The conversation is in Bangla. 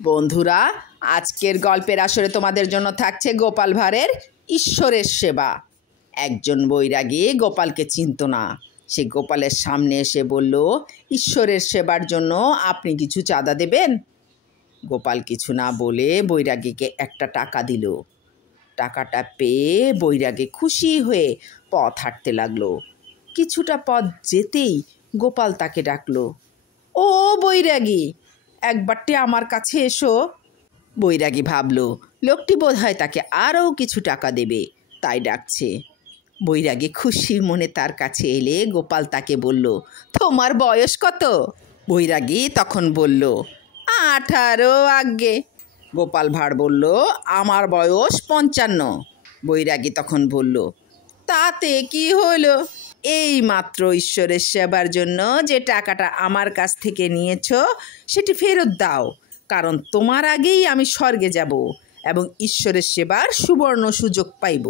বন্ধুরা, আজকের গল্পের আসরে তোমাদের জন্য থাকছে গোপাল ভাঁড়ের ঈশ্বরের সেবা। একজন বৈরাগী গোপালকে চিনত না। সে গোপালের সামনে এসে বলল, ঈশ্বরের সেবার জন্য আপনি কিছু চাঁদা দেবেন? গোপাল কিছু না বলে বৈরাগীকে একটা টাকা দিল। টাকাটা পেয়ে বৈরাগী খুশি হয়ে পথ হাঁটতে লাগলো। কিছুটা পথ যেতেই গোপাল তাকে ডাকলো, ও বৈরাগী, একবারটি আমার কাছে এসো। বৈরাগী ভাবলো লোকটি বোধহয় তাকে আরও কিছু টাকা দেবে, তাই ডাকছে। বৈরাগী খুশি মনে তার কাছে এলে গোপাল তাকে বলল, তোমার বয়স কত? বৈরাগী তখন বলল, 18 আজ্ঞে। গোপাল ভাঁড় বলল, আমার বয়স 55। বৈরাগী তখন বলল, তাতে কি হলো? এই মাত্র ঈশ্বরের সেবার জন্য যে টাকাটা আমার কাছ থেকে নিয়েছ সেটি ফেরত দাও, কারণ তোমার আগেই আমি স্বর্গে যাব এবং ঈশ্বরের সেবার সুবর্ণ সুযোগ পাইব।